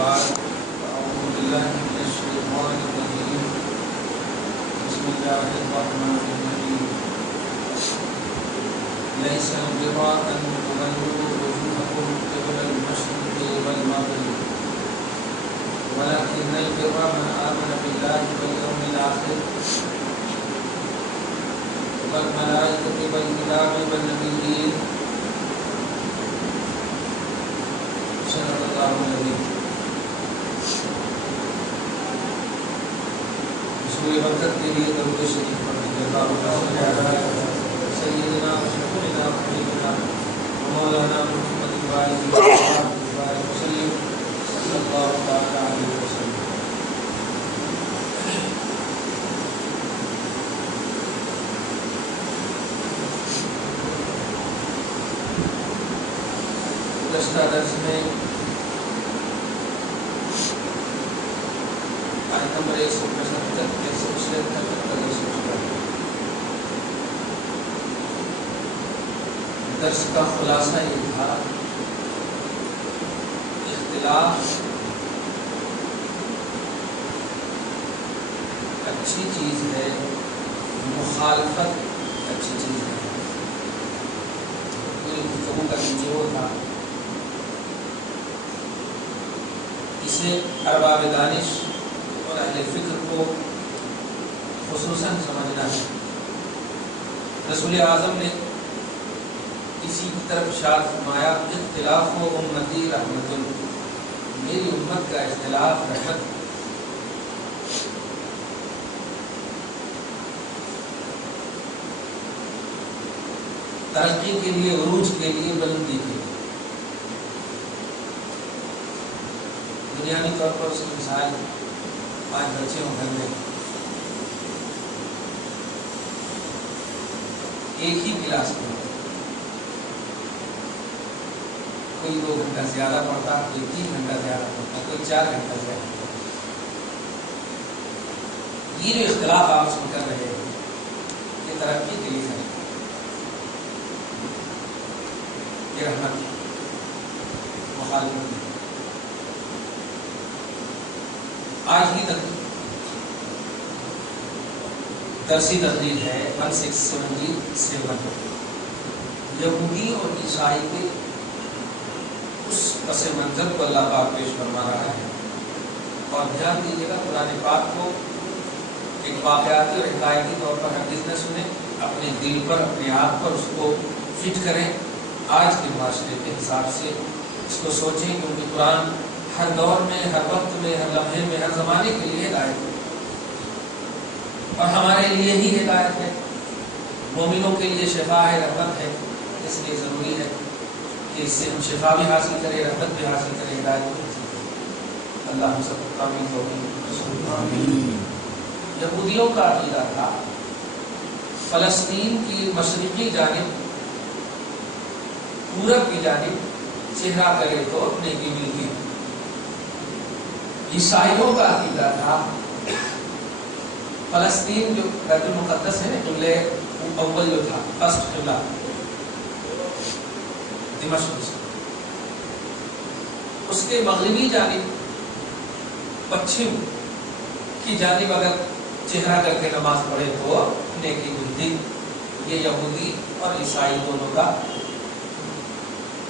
بعد أعوذ بالله من الشيطان الرجيم بسم الله الرحمن الرحيم ليس البر أن تولوا وجوهكم قبل المشرق والمغرب ولكن البر من آمن بالله واليوم الآخر والملائكة والكتاب والنبيين صدق اللہ العظیم۔ سورہ برکت کے لیے درود شریف پڑھنے کا سیدنا شفیعنا حبیبنا مولانا محمد وسلم صلی اللہ تعالی علیہ وسلم۔ گزشتہ درس میں آیت نمبر 175 176 تک درس ہو چکا ہے۔ درس کا خلاصہ یہ تھا اختلاف اچھی چیز ہے، مخالفت اچھی چیز ہے۔ پوری گفتگو کا نچوڑ تھا اسے ارباب دانش اور اہل فکر کو خصوصاً سمجھنا ہے۔ رسول اعظم نے اسی کی طرف اشارہ فرمایا اختلاف و امتی رحمت، میری امت کا اختلاف رحمت۔ ترقی کے لیے، عروج کے لیے، بلندی کے لیے۔ بنیادی طور پر اس کی مثال 5 بچے ہوں گھر میں، ایک ہی کلاس میں، کوئی 2 گھنٹہ زیادہ پڑھتا، کوئی 3 گھنٹہ زیادہ پڑھتا، کوئی 4 گھنٹہ زیادہ پڑھتا۔ یہ جو اختلاف آپس میں کر رہے ہیں یہ ترقی کے لیے ہے، یہ رحمت مخالفت۔ آج کی درسی تقریر ہے 1677 یہودی اور عیسائی کے اس پس منظر کو اللہ پاک پیش فرما رہا ہے۔ اور دھیان دیجیے گا، قرآن پاک کو ایک واقعاتی اور حکایتی طور پر ہرگز نہ سنیں، اپنے دل پر، اپنے آپ پر اس کو فٹ کریں، آج کے معاشرے کے حساب سے اس کو سوچیں، کیونکہ قرآن ہر دور میں، ہر وقت میں، ہر لمحے میں، ہر زمانے کے لیے ہدایت ہے اور ہمارے لیے ہی ہدایت ہے۔ مومنوں کے لیے شفا ہے، رحمت ہے، اس لیے ضروری ہے کہ اس سے ہم شفا بھی حاصل کریں، رحمت بھی حاصل کریں، ہدایت بھی حاصل کریں۔ اللہ ہم سب کو کامل توفیق۔ یہودیوں کا عقیدہ تھا فلسطین کی مشرقی جانب، پورب کی جانب چہرہ کرے تو نیکی ملتی۔ عیسائیوں کا عقیدہ تھا فلسطین جو بیت المقدس ہے نا، قبلہ اول جو تھا، فرسٹ قبلہ دمشق، اس کے مغربی جانب، پچھم کی جانب اگر چہرہ کر کے نماز پڑھے تو نیکی ملتی۔ یہ یہودی اور عیسائی دونوں کا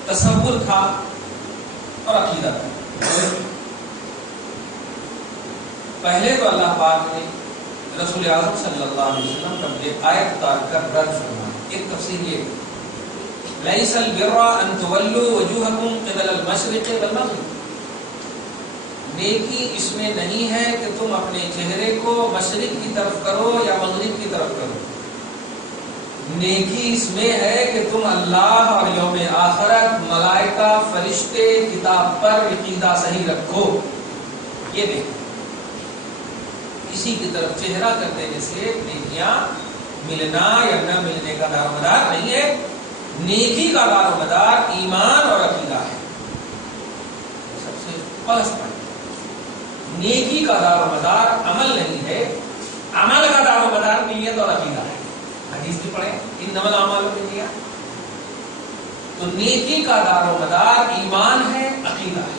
تصور تھا اور عقیدہ تھا۔ پہلے تو اللہ پاک نے رسول اعظم صلی اللہ علیہ وسلم پر یہ آیت اتار کر رد فرمایا۔ ایک تفسیر یہ لیس البر ان تولوا وجوہکم قبل المشرق والمغرب، نیکی اس میں نہیں ہے کہ تم اپنے چہرے کو مشرق کی طرف کرو یا مغرب کی طرف کرو، نیکی اس میں ہے کہ تم اللہ اور یوم آخرت، ملائکہ، فرشتے، کتاب پر عقیدہ صحیح رکھو۔ یہ دیکھو، کسی کی طرف چہرہ کر دینے سے نیکیاں ملنا یا نہ ملنے کا دار و مدار نہیں ہے۔ نیکی کا دار و مدار ایمان اور عقیدہ ہے۔ سب سے فرسٹ پوائنٹ، نیکی کا دار و مدار عمل نہیں ہے، عمل کا دار و مدار نیت اور عقیدہ ہے۔ حدیث بھی پڑھیں، انما الاعمال بالنیات۔ تو نیکی کا دار و مدار ایمان ہے، عقیدہ ہے۔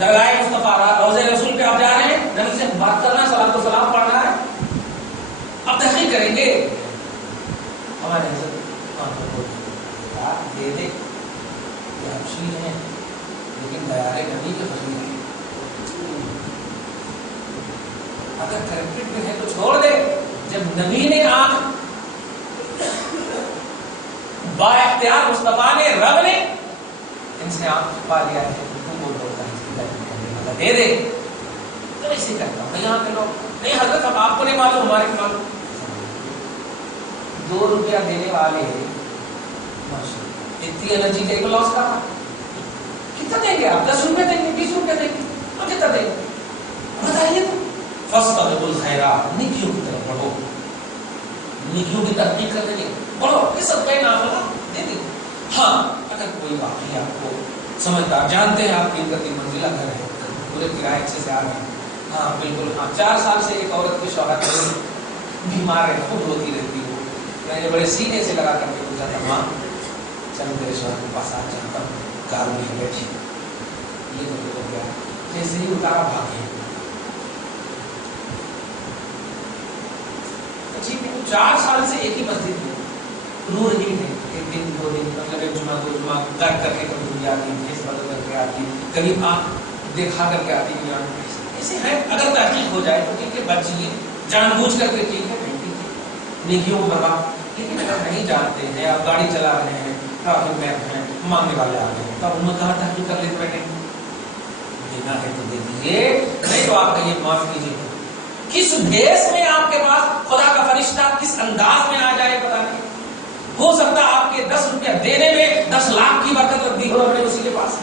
درگاہ مصطفیٰ روضہ رسول پہ آپ جا رہے ہیں، نبی سے بات کرنا ہے، صلاۃ و سلام پڑھنا ہے، آپ تحقیق کریں گے ہمارے حضرت دے دے یہ حبشی ہیں لیکن دیار نبی کے فقیر ہیں، اگر کرکٹ میں ہے تو چھوڑ دے، جب نبی نے آنکھ با اختیار مصطفیٰ نے رب نے ان سے آنکھ چھپا لیا ہے، دے دے تو ایسے کہتا ہوں یہاں کے لوگ نہیں حضرت اب آپ کو نہیں معلوم ہمارے کو معلوم، 2 روپیہ دینے والے اتنی انرجی دے کے لاس کرنا، کتنا دیں گے آپ؟ 10 روپے دیں گے، 20 روپے دیں گے، اور کتنا دیں گے بتائیے تو؟ فاستبقوا الخیرات، نیکیوں کی طرف بڑھو، نیکیوں کی تحقیق کرنے کے بڑھو، یہ سب کا نافلہ دے دیں۔ ہاں اگر کوئی واقعی آپ کو سمجھدار جانتے ہیں آپ کی 3 منزلہ گھر ہے، پورے کرائے اچھے سے آ رہے ہیں، ہاں بالکل ہاں 4 سال سے ایک عورت کے شوہر بیمار ہے، خود روتی رہتی ہے، میں نے بڑے سینے سے لگا کر کے پوچھا تھا ماں چل میرے شوہر کے پاس آ جاتا ہوں، کار میں بیٹھی یہ تو ہو گیا، جیسے ہی اتارا بھاگے، ٹھیک ہے 4 سال سے ایک ہی مسجد میں رو رہی ہے، 1 دن 2 دن مطلب ایک جمعہ 2 جمعہ گھر کر کے کبھی آتی، فیس بدل کر کے آتی، کبھی آنکھ دیکھا کر کے آتی، ایسے ہے۔ اگر تحقیق ہو جائے تو ٹھیک ہے، بچیے جان بوجھ کر کے، ٹھیک ہے نیکیوں کو برباد، لیکن اگر نہیں جانتے ہیں، آپ گاڑی چلا رہے ہیں، ٹریفک میں ہیں، مانگنے والے آ گئے ہیں، تب ان میں کہاں تحقیق کر لیتے بیٹھے، دینا ہے تو دے دیجیے، نہیں تو آپ کہیے معاف کیجیے۔ کس بھیس میں آپ کے پاس خدا کا فرشتہ کس انداز میں آ جائے پتہ نہیں، ہو سکتا ہے آپ کے 10 روپیہ دینے میں 10 لاکھ کی برکت رکھ دی ہو اپنے اسی کے پاس۔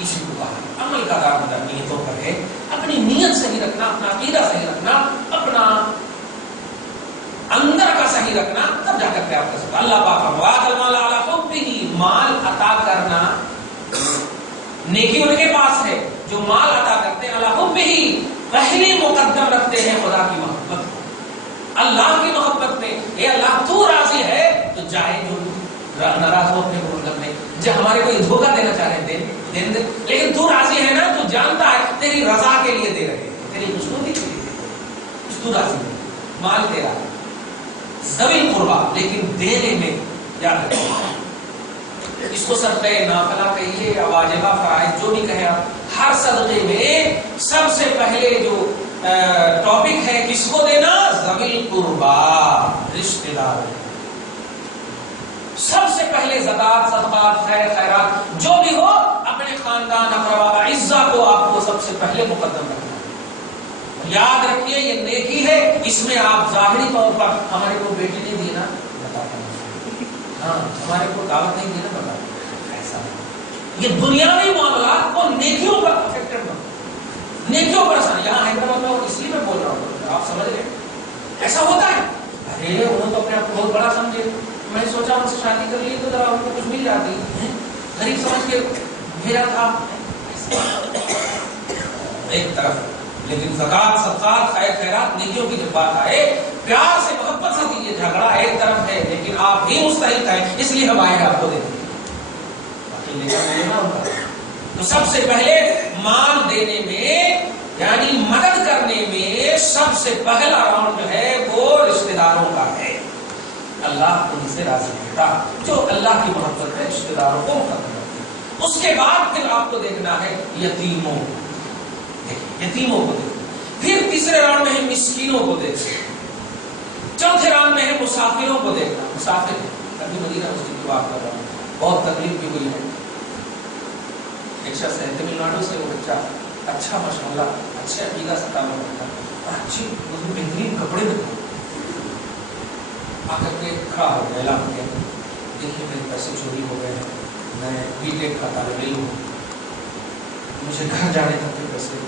اسی کو کہا عمل کا دار نیتوں پر ہے، اپنی نیت صحیح رکھنا، اپنا عقیدہ صحیح رکھنا، اپنا اندر کا صحیح رکھنا، تب جا کر کے آپ کر سکتے۔ اللہ پاک فرماتا ہے المال علی حبہ، مال عطا کرنا نیکی ان کے پاس ہے جو مال عطا کرتے ہیں، علی حبہ پہلے مقدم رکھتے ہیں خدا کی محبت کو، اللہ کی محبت میں، اے اللہ تو راضی ہے تو جائے، جو ناراض ہو اپنے مطلب میں، جب ہمارے کوئی دھوکہ دینا چاہ رہے ہیں دے دے، لیکن تو راضی ہے نا، تو جانتا ہے تیری رضا کے لیے دے رہے ہیں، تیری خوشنودی کے لیے دے رہے ہیں، تو راضی ہے، مال تیرا ہے ذوی قربا، لیکن دینے میں یاد رکھیں اس کو صدقہ نافلہ کہیے یا واجبہ فرائض جو بھی کہیں آپ، ہر صدقے میں سب سے پہلے جو ٹاپک ہے کس کو دینا؟ ذوی قربا، رشتہ دار، سب سے پہلے زکات صدقات خیر خیرات جو بھی ہو اپنے خاندان اقربا اعزا کو آپ کو سب سے پہلے مقدم رکھنا ہے۔ یاد رکھیے یہ نیکی ہے، اس میں آپ ظاہری طور پر ہمارے کو بیٹی نہیں دینا بتاتا، ہاں ہمارے کو دعوت نہیں دینا بتاتا، ایسا نہیں، یہ دنیاوی معاملات کو نیکیوں پر افیکٹڈ نہ، نیکیوں پر آسان، یہاں حیدرآباد میں اس لیے میں بول رہا ہوں آپ سمجھ رہے ایسا ہوتا ہے، ارے انہوں تو اپنے آپ کو بہت بڑا سمجھے، میں نے سوچا ان سے شادی کر لی تو ذرا ان کو کچھ مل جاتی، غریب سمجھ کے بھیجا تھا ایک طرف، لیکن زکات صدقات خیر خیرات نیکیوں کی جب بات آئے پیار سے محبت سے دیجیے، جھگڑا ایک طرف ہے لیکن آپ ہی مستحق ہیں اس لیے ہم آئے آپ کو دیتے ہیں، تو سب سے پہلے مال دینے میں یعنی مدد کرنے میں سب سے پہلا راؤنڈ جو ہے وہ رشتہ داروں کا ہے، اللہ ان سے راضی ہوتا، جو اللہ کی محبت ہے رشتہ داروں کو مقدم کرتے ہیں۔ اس کے بعد پھر آپ کو دیکھنا ہے یتیموں کو، یتیموں کو دیکھیں، پھر تیسرے راؤنڈ میں ہے مسکینوں کو دیکھیں، چوتھے راؤنڈ میں ہے مسافروں کو دیکھنا، مسافر ابھی مدینہ مسجد کی بات کر رہا ہوں، بہت تکلیف بھی ہوئی ہے، ایک شخص ہے تمل ناڈو سے، وہ بچہ اچھا ماشاءاللہ اچھے عقیدہ سے تعلق رکھتا ہے، اچھی بہترین کپڑے میں آ کر کے کھڑا ہو گیا، اعلان کیا دیکھیے میرے پیسے چوری ہو گئے ہیں، میں بی ٹیک کا طالب علم ہوں، مجھے گھر جانے تک کے پیسے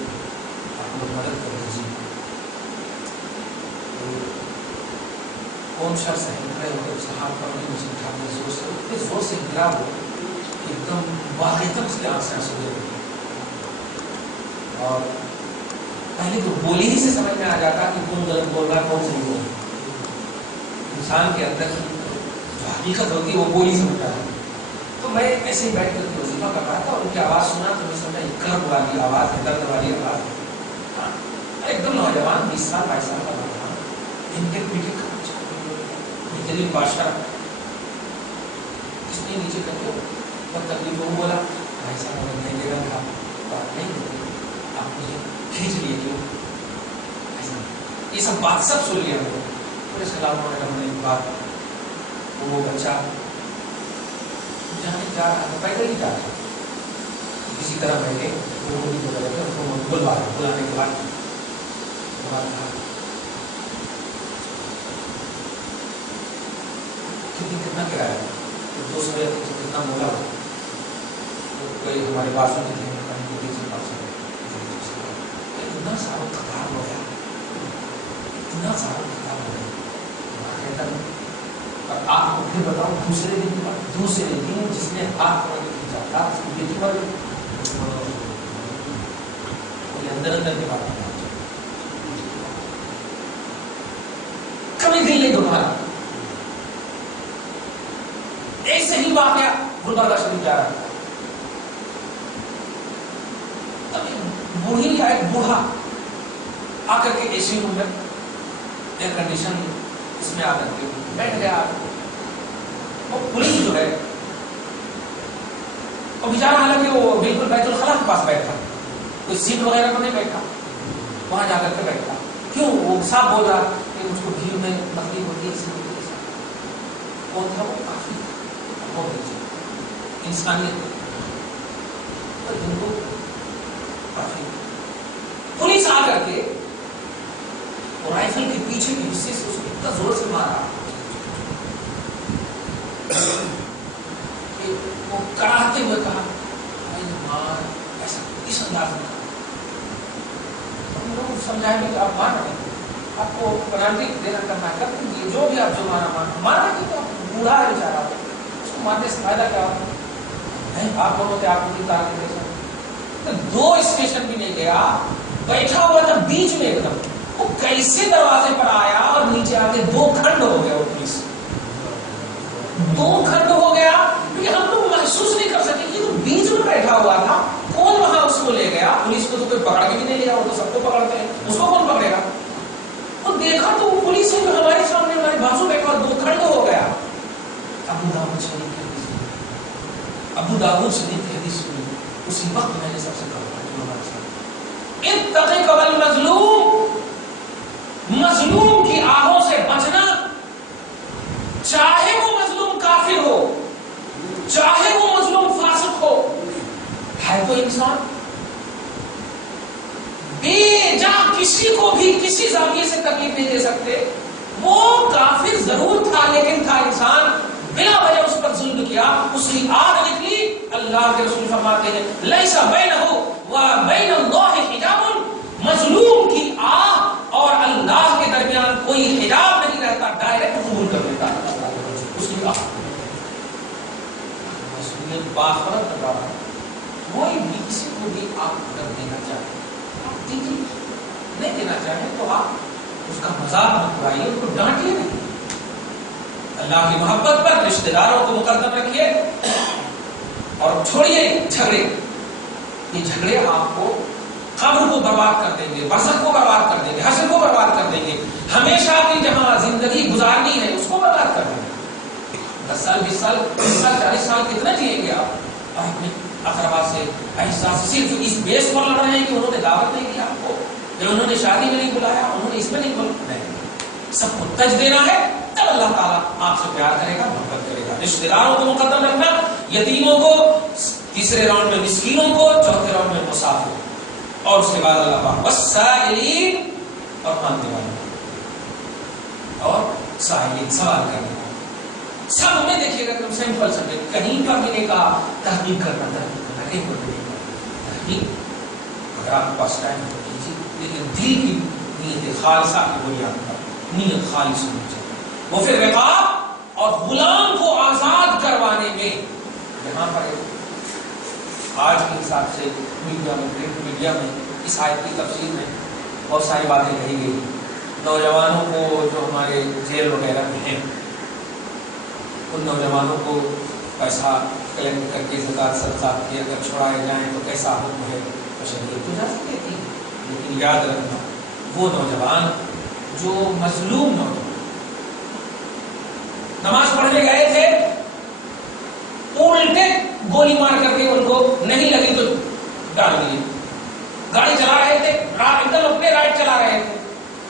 آپ لوگ مدد کر دیجیے۔ کون شخص ہے کھڑے ہو کر صاحب کا مجھے اٹھانے زور سے، اتنے زور سے گرا ہو کہ ایک دم واقعی تک اس کے آنکھ سے آنسو گرے، اور پہلے تو بولی ہی سے سمجھ میں آ جاتا کہ کون غلط بول رہا ہے کون صحیح بول رہا ہے، انسان کے اندر جو حقیقت ہوتی ہے وہ بولی سے ہوتا ہے، تو میں ایسے ہی بیٹھ کر کے وظیفہ کر رہا تھا اور ان کی آواز سنا تو میں سمجھا یہ کرب والی آواز ہے، درد والی آواز ہے. ایک دم نوجوان 20 سال 22 سال کا نوجوان ان کے پیٹھے بہترین بادشاہ اس نے نیچے کر کے بہت تکلیف ہو بولا بھائی صاحب اگر نہیں دے رہا تھا بات نہیں دیتے آپ مجھے کھینچ لیے کیوں ایسا. یہ سب بات سب سن لیا میں پورے سلام نے ایک بات وہ بچہ جانے جا رہا تھا پیدل ہی جا رہا تھا کسی طرح بیٹھے وہ بلانے کے بعد کتنا کرایہ دو سو کتنا مولا ہو کوئی ہمارے پاس اتنا سارا خطاب ہو گیا اتنا سارا خطاب ہو گیا. اور آپ کو پھر بتاؤں دوسرے دن جس نے ہاتھ پکڑ کے کھینچا تھا اندر کے بات کبھی دل نہیں دکھانا. ایسے ہی واقعہ گلبرگہ شریف جا رہا تھا تبھی بوڑھی یا ایک بوڑھا آ کر کے اے سی روم میں ایئر کنڈیشن اس میں آ کر کے بیٹھ گیا. وہ پولیس جو ہے وہ بیچارہ حالانکہ وہ بالکل بیت الخلا کے پاس بیٹھا کوئی سیٹ وغیرہ پر نہیں بیٹھا وہاں جا کر کے بیٹھا. کیوں وہ صاحب بول رہا کہ مجھ کو بھیڑ میں تکلیف ہوتی ہے اس لیے کون تھا وہ کافی انسانیت کافی. پولیس آ کر کے رائفل کے پیچھے کے حصے سے اس کو اتنا زور سے مارا کہ وہ کراہتے ہوئے کہا ایسا اس انداز میں ہم لوگ سمجھائیں گے کہ آپ مان رہے ہیں آپ کو پینالٹی دینا کرنا کر دیجیے جو بھی آپ جرمانہ مارا کہ تو بوڑھا ہے بیچارہ اس کو مارنے سے فائدہ کیا ہوتا نہیں. آپ لوگوں سے آپ کو تاریخ دے سکتے 2 اسٹیشن بھی نہیں گیا بیٹھا ہوا تھا بیچ میں ایک دم. وہ کیسے دروازے پر آیا اور نیچے آ کے 2 کھنڈ ہو گیا. وہ پولیس 2 کھنڈ ہو گیا کیونکہ ہم لوگ محسوس نہیں کر سکے کہ وہ بیچ میں بیٹھا ہوا تھا. کون وہاں اس کو لے گیا؟ پولیس کو تو کوئی پکڑ کے بھی نہیں لیا. وہ تو سب کو پکڑتے ہیں اس کو کون پکڑے گا؟ وہ دیکھا تو وہ پولیس ہے جو ہمارے سامنے ہمارے بازو بیٹھا 2 کھنڈ ہو گیا. ابو داؤد شریف کی حدیث ابو داؤد شریف کی حدیث سنی. اسی وقت میں نے سب سے کہا اتقی قبل مظلوم مظلوم کی آہوں سے بچنا چاہے وہ مظلوم کافر ہو چاہے وہ مظلوم فاسق ہو ہے تو انسان بے جا کسی کو بھی کسی زاویے سے تکلیف نہیں دے سکتے. وہ کافر ضرور تھا لیکن تھا انسان. بلا وجہ اس پر ظلم کیا اس کی آگ نکلی. اللہ کے رسول فرماتے ہیں لیس بینہ و بین اللہ حجاب. مظلوم کی آہ اور اللہ کے درمیان کوئی حجاب نہیں رہتا. ڈائریکٹ قبول کر لیتا اس کی آہ. باخبر بتا رہا کوئی بھی کسی کو بھی آپ اگر دینا چاہیں آپ دیجیے. نہیں دینا چاہیں تو آپ اس کا مذاق مت اڑائیے اس کو ڈانٹیے نہیں. اللہ کی محبت پر رشتہ داروں کو مقدم رکھیے اور چھوڑیے جھگڑے. یہ جھگڑے آپ کو قبر کو برباد کر دیں گے برزخ کو برباد کر دیں گے حشر کو برباد کر دیں گے. ہمیشہ کی جہاں زندگی گزارنی ہے اس کو برباد کر دیں گے. 10 سال 20 سال 30 سال 40 سال کتنا جیئیں گے آپ اور اپنے اقربا سے احساس صرف اس بیس پر لڑ رہے ہیں کہ انہوں نے دعوت نہیں دی آپ کو یا انہوں نے شادی میں نہیں بلایا انہوں نے اس میں نہیں بلایا. سب کو تج دینا ہے تب اللہ تعالیٰ آپ سے پیار کرے گا محبت کرے گا. رشتہ داروں کو مقدم رکھنا یتیموں کو تیسرے راؤنڈ میں مسکینوں کو چوتھے راؤنڈ میں مسافر اور اس کے بعد اللہ پاک والسائلین اور ماننے والے اور سائلین سوال کرنے سب ہمیں دیکھیے گا کہ سمپل سبجیکٹ کہیں پر بھی نہیں کہا تحقیق کرنا کہیں پر بھی نہیں کہا تحقیق. اگر آپ کے پاس ٹائم ہے تو کیجیے لیکن دل کی نیت خالصہ کی بنیاد پر نیت خالص ہونی چاہیے. وہ پھر رقاب اور غلام کو آزاد کروانے میں یہاں پر آج کے حساب سے میڈیا میں پرنٹ میڈیا میں اس آیت کی تفسیر میں بہت ساری باتیں کہی گئی. نوجوانوں کو جو ہمارے جیل وغیرہ میں ہیں ان نوجوانوں کو پیسہ کلیکٹ کر کے زکات صدقات کے اگر چھڑائے جائیں تو کیسا حکم ہے؟ شریعت تو جا سکتی تھی، لیکن یاد رکھنا وہ نوجوان جو مظلوم نوجوان نماز پڑھنے گئے تھے، الٹے گولی مار کر کے ان کو نہیں لگی تو ڈال دیے، گاڑی چلا رہے تھے، ایک دم اپنے رائٹ چلا رہے تھے،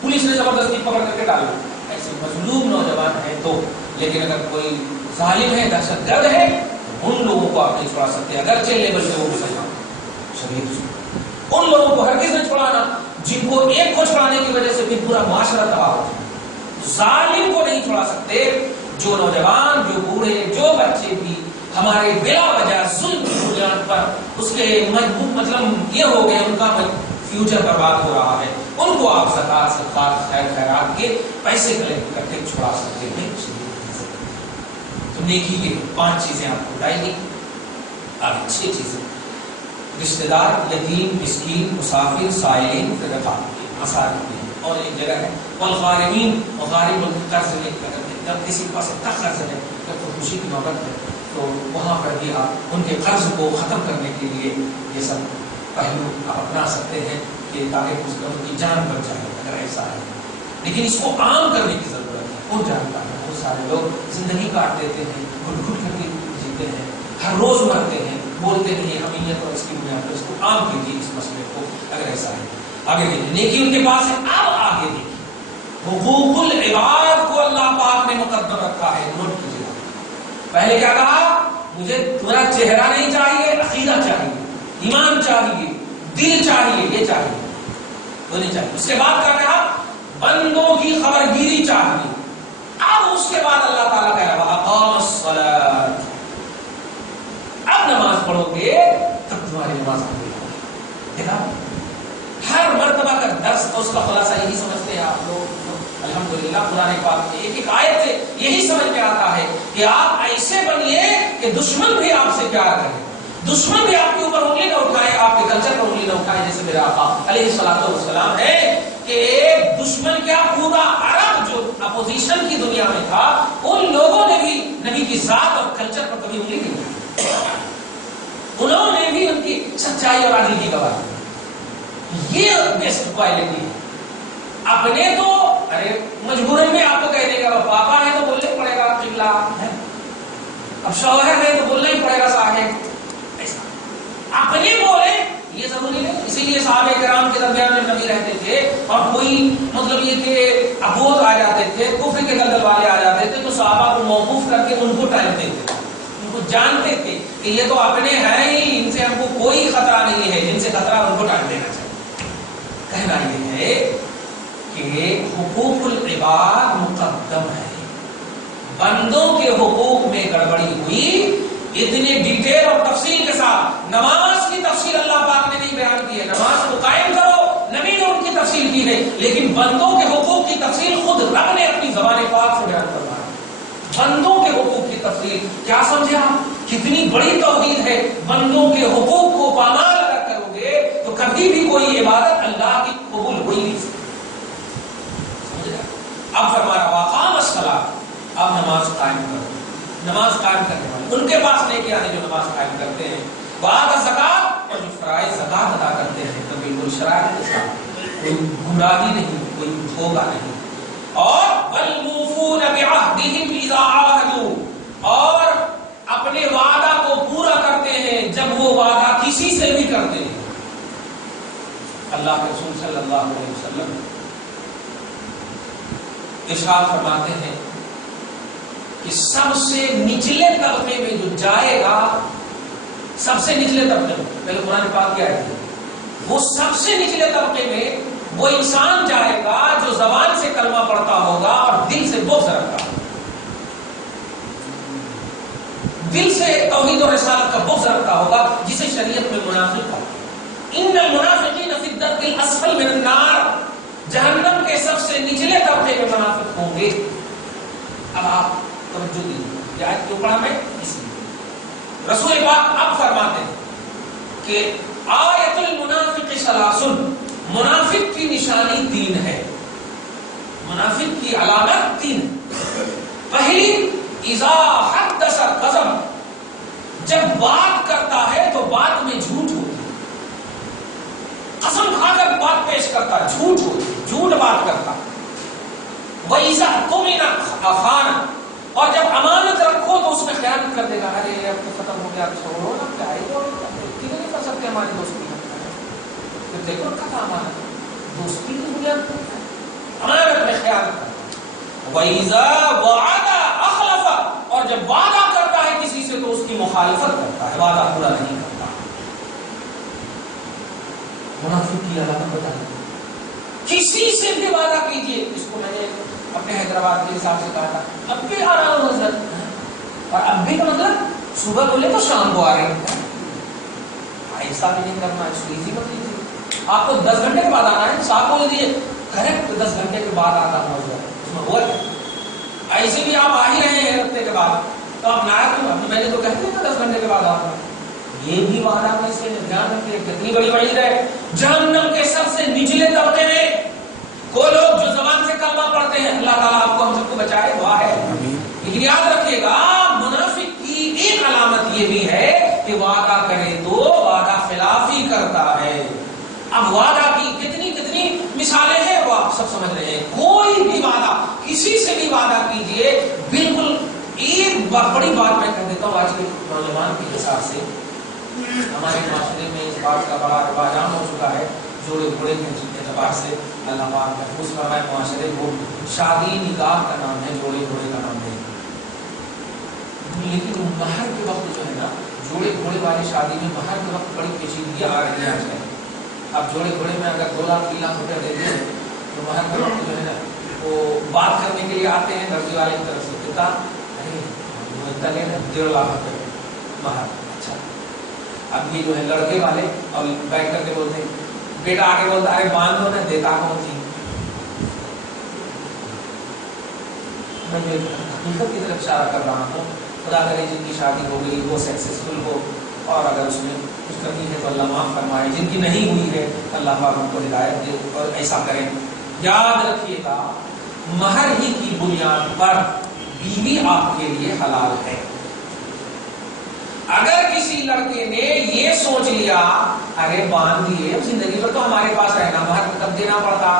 پولیس نے زبردستی پکڑ کر کے ڈالا. ایسے مظلوم نوجوان ہے تو، لیکن اگر کوئی ظالم ہے، دہشت گرد ہے، ان لوگوں کو آپ نہیں چھوڑا سکتے، اگرچہ لیبل سے وہ مسلمان شریعت ان لوگوں کو ہرگز نہیں چھوڑانا جن کو ایک کو چھوڑانے کی وجہ سے پھر پورا معاشرہ تباہ ہو جائے. ظالم کو نہیں چھوڑا سکتے. جو نوجوان، جو بوڑھے، جو بچے بھی ہمارے بلا وجہ ظلم کی بنیاد پر اس کے مطلب یہ ہو گئے، ان کا فیوچر برباد ہو رہا ہے، ان کو آپ زکات صدقات خیر خیرات کے پیسے کلیکٹ کر کے چھڑا سکتے ہیں. تو نیکی کے 5 چیزیں آپ کو بتائی گئی، اب 6 چیزیں: رشتہ دار، یتیم، مسکین، مسافر، سائلین، مساکین. اور ایک جگہ ہے والغارمین، وغارم قرض میں جب کسی کے پاس اتنا قرض ہے جب تو خوشی کی نوبت ہے تو وہاں پر بھی آپ ان کے قرض کو ختم کرنے کے لیے یہ سب پہلو آپ اپنا سکتے ہیں کہ تاکہ ان کی جان بچ جائے اگر ایسا ہے. لیکن اس کو عام کرنے کی ضرورت ہے. کون جانتا ہے؟ بہت سارے لوگ زندگی کاٹ دیتے ہیں، گھٹ گھٹ کر کے جیتے ہیں، ہر روز مرتے ہیں، بولتے نہیں اہمیت اور اس کی بنیاد پر اس کو عام کیجیے اس مسئلے کو اگر ایسا ہے. آگے دیکھیں، نیکی ان کے پاس ہے. اب آگے دیکھیں حقوق العباد کو اللہ پاک نے مقدم رکھا ہے. نوٹ کیجیے، پہلے کیا کہا؟ مجھے تمہارا چہرہ نہیں چاہیے، عقیدہ چاہیے، ایمان چاہیے، دل چاہیے، یہ چاہیے، وہ نہیں چاہیے. اس کے بعد کیا کہا؟ بندوں کی خبرگیری چاہیے. اب اس کے بعد اللہ تعالیٰ کہہ رہا اقام الصلاۃ، اب نماز پڑھو گے تب تمہاری نماز قبول ہوگی. دیکھا ہر مرتبہ کا درس تو اس کا خلاصہ یہی سمجھتے ہیں آپ لوگ. الحمدللہ قرآن پاک کی ایک ایک آیت سے یہی سمجھ میں آتا ہے کہ آپ ایسے بنیے کہ دشمن بھی آپ سے پیار کرے، دشمن بھی آپ کے اوپر انگلی نہ اٹھائے، آپ کے کلچر پر انگلی نہ اٹھائے. جیسے میرا آقا علیہ الصلوۃ والسلام ہے کہ ایک دشمن کیا پورا عرب جو اپوزیشن کی دنیا میں تھا ان لوگوں نے بھی نبی کی ذات اور کلچر پر کبھی انگلی نہیں اٹھائی. انہوں نے بھی ان کی سچائی اور عدل کی گواہی. یہ بیسٹ کوالٹی ہے. اپنے تو ارے مجبوری میں آپ کو کہہ دے گا پاپا ہے تو بولنا ہی پڑے گا قبلہ ہے، اب شوہر ہے تو بولنا ہی پڑے گا صاحب. ایسا اپنے بولے یہ ضروری نہیں. اسی لیے صحابہ کرام کے درمیان میں نبی رہتے تھے اور کوئی مطلب یہ کہ ابوت آ جاتے تھے، کفر کے دلدل والے آ جاتے تھے تو صحابہ کو موقوف کر کے ان کو ٹائم دیتے تھے. ان کو جانتے تھے کہ یہ تو اپنے ہیں ہی، ان سے ہم کو کوئی خطرہ نہیں ہے، جن سے خطرہ ان کو ٹائم دینا چاہیے. کہنا یہ ہے کہ حقوق العباد مقدم ہے. بندوں کے حقوق میں گڑبڑی ہوئی، اتنے ڈیٹیل اور تفصیل کے ساتھ نماز کی تفصیل اللہ پاک نے نہیں بیان کی ہے. نماز کو قائم کرو، نبی نے ان کی تفصیل کی ہے، لیکن بندوں کے حقوق کی تفصیل خود رب نے اپنی زبان پاک سے بیان کروایا. بندوں کے حقوق کی تفصیل کیا سمجھے آپ؟ کتنی بڑی توحید ہے. بندوں کے حقوق کو پامال اگر کرو گے تو کبھی بھی کوئی عبادت اللہ کی قبول ہوئی نہیں سکتی. اب فرما رہا واقام الصلاۃ، اب نماز قائم کرو. نماز قائم کرنے والے ان کے پاس نیکی آنے جو نماز قائم کرتے ہیں. وآت الزکات، اور جو فرائض زکات ادا کرتے ہیں تو بالکل شرائط کے ساتھ، کوئی گمراہی نہیں، کوئی دھوکہ نہیں. اور والموفون بعہدہم اذا عاہدوا، اور اپنے وعدہ کو پورا کرتے ہیں جب وہ وعدہ کسی سے بھی کرتے ہیں. اللہ کے رسول صلی اللہ علیہ وسلم ارشاد فرماتے ہیں کہ سب سے نچلے طبقے میں جو جائے گا، سب سے نچلے طبقے میں، پہلے قرآن پاک کیا ہے، وہ سب سے نچلے طبقے میں وہ انسان جائے گا جو زبان سے کلمہ پڑھتا ہوگا اور دل سے بغض رکھتا ہوگا، دل سے توحید اور رسالت کا بغض رکھتا ہوگا، جسے شریعت میں منافق کہا. ان المنافقین فی الدرک الاسفل من النار، جہنم کے سب سے نچلے طبقے میں منافق ہوں گے. اب آپ توجہ دیجیے، یہ آیت کیوں پڑھا میں؟ اس لیے رسول پاک اب فرماتے ہیں کہ آیت المنافق ثلاث، منافق کی نشانی 3 ہے، منافق کی علامت 3 ہے. پہلی اذا حدث کذب، جھوٹ بات کرتا. وَإِذَا اؤْتُمِنَ خَانَ اور جب امانت رکھو تو اس میں خیانت کر دے گا. ارے اب تو ختم ہو گیا, چھوڑو نا, کیا ہی اتنی نہیں کر سکتے ہماری دوستی. پھر دیکھو رکھا تھا امانت, دوستی کی بنیاد امانت میں خیانت کرتا. وَإِذَا وَعَدَ أَخْلَفَ اور جب وعدہ کرتا ہے کسی سے تو اس کی مخالفت کرتا ہے, وعدہ پورا نہیں کرتا. منافق کی علامت بتا دیں, کسی سے بھی وعدہ کیجیے. اس کو میں نے اپنے حیدرآباد کے حساب سے کہا تھا, اب بھی آ رہا ہوں حضرت, اور اب بھی کا مطلب صبح بولے تو شام کو آ رہے ہیں. ایسا بھی نہیں کرنا, اس کو ایزی مت لیجیے. آپ کو 10 گھنٹے کے بعد آنا ہے, صاحب بول دیے کریکٹ 10 گھنٹے کے بعد آتا ہوں حضرت, اس میں ہوا ہے. ایسے بھی آپ آ ہی رہے ہیں ہفتے کے بعد, تو آپ نہ آئے, میں نے تو کہتے تھا 10 گھنٹے کے بعد آتا ہوں. یہ بھی وعدہ کیسے ہے, دھیان رکھیے کتنی بڑی وعید ہے. جہنم کے سب سے نچلے طبقے میں وہ لوگ جو زبان سے کلمہ پڑھتے ہیں, اللہ تعالیٰ آپ کو ہم سب کو بچائے, دعا ہے. لیکن یاد رکھیے گا, منافق کی ایک علامت یہ بھی ہے کہ وعدہ کرے تو وعدہ خلافی کرتا ہے. اب وعدہ کی کتنی مثالیں ہیں وہ آپ سب سمجھ رہے ہیں. کوئی بھی وعدہ, کسی سے بھی وعدہ کیجئے, بالکل ایک بڑی بات میں کہہ دیتا ہوں. آج کے نوجوان کے حساب سے ہمارے معاشرے میں اس بات کا بڑا رواج عام ہو چکا ہے, جوڑے گھوڑے کے اعتبار سے اللہ پاک محفوظ فرمائے معاشرے کو. شادی نکاح کا نام ہے, جوڑے گھوڑے کا نام نہیں. لیکن مہر کے وقت جو ہے نا, جوڑے گھوڑے والی شادی میں مہر کے وقت بڑی پیچیدگیاں آ رہی ہیں آج کل. اب جوڑے گھوڑے میں اگر 2 لاکھ 3 لاکھ روپے دیتے ہیں تو مہر کے وقت جو ہے نا وہ بات کرنے کے لیے آتے ہیں درجی والے کی طرف سے, کتنا, اتنا لینا 1.5 لاکھ روپے مہر. اچھا, اب یہ جو ہے لڑکے والے اور بیٹھ کر کے بولتے ہیں, بیٹا آگے بولتا ہے باندھ دو نا, دیتا کون تھی. میں حقیقت کی طرف اشارہ کر رہا ہوں. خدا کرے جن کی شادی ہو گئی وہ سکسیسفل ہو, اور اگر اس میں کچھ کرنی ہے تو اللہ معاف فرمائے. جن کی نہیں ہوئی ہے اللہ پاک ان کو ہدایت دے اور ایسا کریں. یاد رکھیے گا, مہر ہی کی بنیاد پر بیوی آپ کے لیے حلال ہے. اگر کسی لڑکے نے یہ سوچ لیا ارے باندھ دیے, اب زندگی پر تو ہمارے پاس رہنا, مہر کب دینا پڑتا,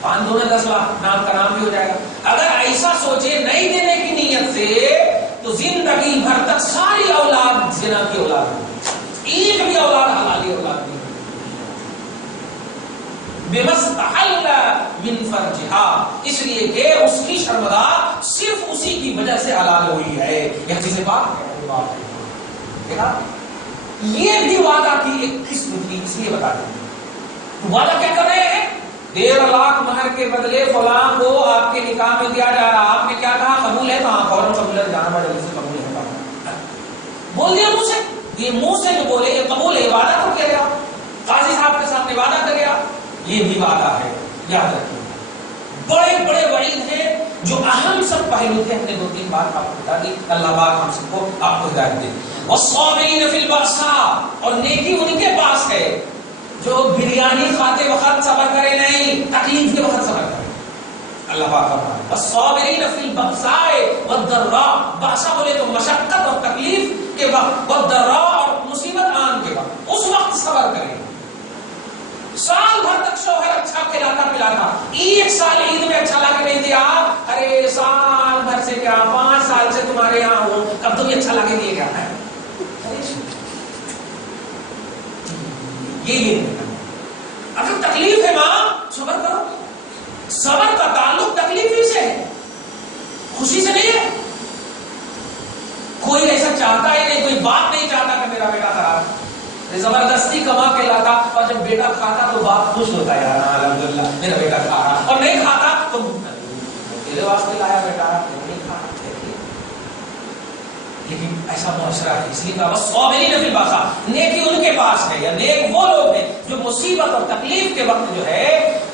باندھ دو نا 10 لاکھ, نام کا نام بھی ہو جائے گا. اگر ایسا سوچے نہیں دینے کی نیت سے تو زندگی بھر تک ساری اولاد زنا کی اولاد ہوگی, ایک بھی اولاد حلالی اولاد نہیں. بمستحل من فرجہا, اس لیے کہ اس کی شرمگاہ صرف اسی کی وجہ سے حلال ہوئی ہے. یہ چیزیں بات ہے. یہ بھی وعدہ کی ایک قسم تھی, اس لیے بتا دیں. وعدہ کیا کر رہے ہیں, 1.5 لاکھ مہر کے بدلے فلاں کو آپ کے نکاح میں دیا جا رہا. آپ نے کیا کہا, قبول ہے, تو ہاں فوراً قبول ہے, جانا پڑا جلدی سے قبول ہے, بول دیا منہ سے. یہ منہ سے جو بولے یہ قبول ہے, وعدہ تو کیا گیا, قاضی صاحب کے سامنے وعدہ کر گیا, یہ بھی وعدہ ہے. یاد رکھیے بڑے بڑے وعید ہیں جو اہم سب پہلو تھے. ہم نے 2-3 بات آپ کو بتا دی. اللہ پاک ہم سب کو آپ کو ہدایت دے. والصابرین فی البأساء, اور نیکی ان کے پاس ہے جو بریانی کھاتے وقت صبر کرے نہیں, تکلیف کے وقت صبر کرے. اللہ پاک فرماتا ہے والصابرین فی البأساء والضراء. بأساء بولے تو مشقت اور تکلیف کے وقت, والضراء اور مصیبت آن کے وقت, اس وقت صبر کرے. سال بھر تک شوہر اچھا کھلاتا پلاتا, 1 سال عید میں اچھا لا کے نہیں دیا, ارے سال بھر سے کیا 5 سال سے تمہارے یہاں ہوں, کب تمہیں اچھا لا کے دیے گیا ہے. یہ اگر تکلیف ہے ماں صبر کرو. صبر کا تعلق تکلیف ہی سے ہے, خوشی سے نہیں ہے. کوئی ایسا چاہتا ہی نہیں, کوئی بات نہیں چاہتا کہ میرا بیٹا خراب, زبردستی کما کے لاتا, اور جب بیٹا کھاتا تو باپ خوش ہوتا ہے, یار الحمدللہ میرا بیٹا کھا رہا, اور نہیں کھاتا تو تیرے واسطے لایا بیٹا, نہیں کھانا. لیکن ایسا معاشرہ ہے, اس لیے کہا صابرین فی البأساء, نیکی ان کے پاس ہے, یا نیک وہ لوگ ہیں جو مصیبت اور تکلیف کے وقت جو ہے,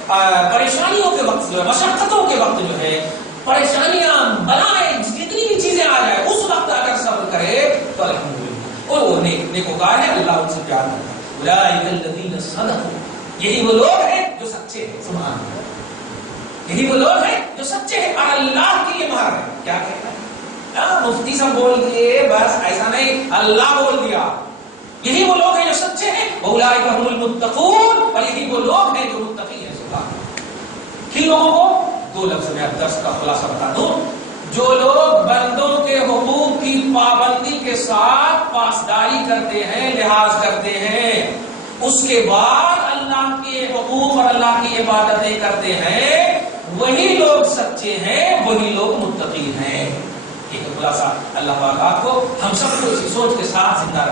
پریشانیوں کے وقت جو ہے, مشقتوں کے وقت جو ہے, پریشانیاں بلائیں جتنی بھی چیزیں آ جائے اس وقت اگر صبر کرے تو الحمدللہ, اور وہ نیکوکار ہے, اللہ ان سے پیار کرتا ہے. اولئک الذین صدقوا, یہی وہ لوگ ہیں جو سچے ہیں. سبحان اللہ, یہی وہ لوگ ہیں جو سچے ہیں, اور اللہ کی یہ مہر ہے. کیا کہتا ہے مفتی صاحب بول دیے بس ایسا نہیں, اللہ بول دیا. یہی وہ لوگ ہیں جو سچے ہیں. اولئک هم المتقون, اور یہی وہ لوگ ہیں جو متقی ہیں. لوگوں کو دو لفظ میں درس کا خلاصہ بتا دوں. جو لوگ بندوں کے حقوق کی پابندی کے ساتھ پاسداری کرتے ہیں، لحاظ کرتے ہیں، اس کے بعد اللہ کے حقوق اور اللہ کی عبادتیں کرتے ہیں، وہی لوگ سچے ہیں، وہی لوگ متقی ہیں. ایک خلاصہ. اللہ پاک آپ کو ہم سب کو اسی سوچ کے ساتھ زندہ